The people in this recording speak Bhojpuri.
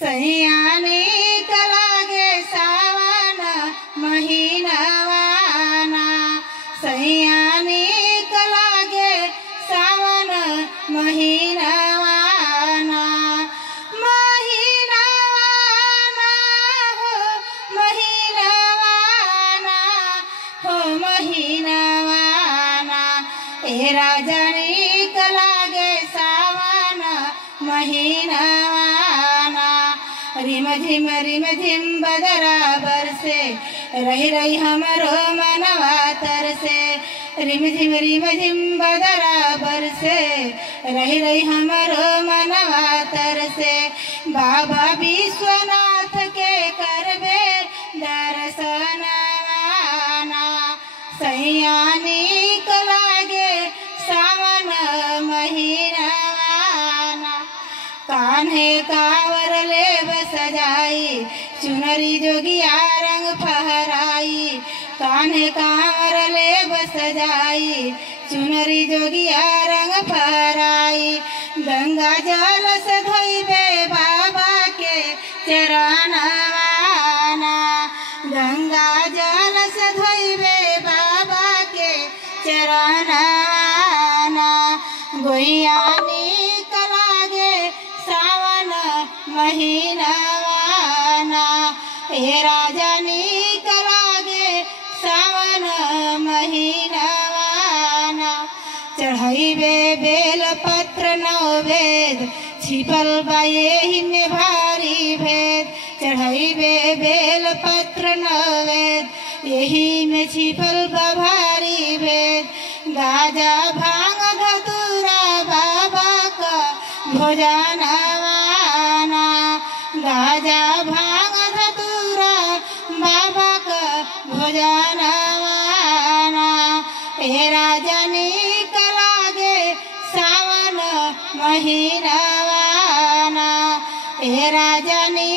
सैयानी कलागे सावन महीनावाना सैयानी कलागे सावन महीनावाना महीनावाना हो महीनावाना ए राजानी कलागे सावन महीनावाना रिम झिम बदरा बरसे रही रही हमरो मनवा तरसे रिम झिम बदरा बरसे रही रही हमरो मनवा तरसे बाबा विश्वनाथ के करबे दर्शनवाना सैयानी कलागे सावन महीनावाना कान्हे कावर ले सजाई चुनरी जोगिया रंग फहराई कान्हे कावर ले सजाई चुनरी जोगिया रंग फहराई गंगा जल से धोइबे बाबा के चरणवाना गंगा जल से धोइबे बाबा के चरणवाना गोइयानी कलागे सावन महीनावाना ए राजानी कलागे सावन महीनावाना चढ़ाइबे बेल पत्र नवेद छिपल बा एहि में भारी भेद चढ़ाइबे बेल पत्र नवेद यही में छिपल बा भारी भेद गाजा भांग धतूरा बाबा का भोजनवाना गाजा भांग धतूरा बाबा का भोजनवाना ए राजानी कलागे सावन महीनावाना ए राजानी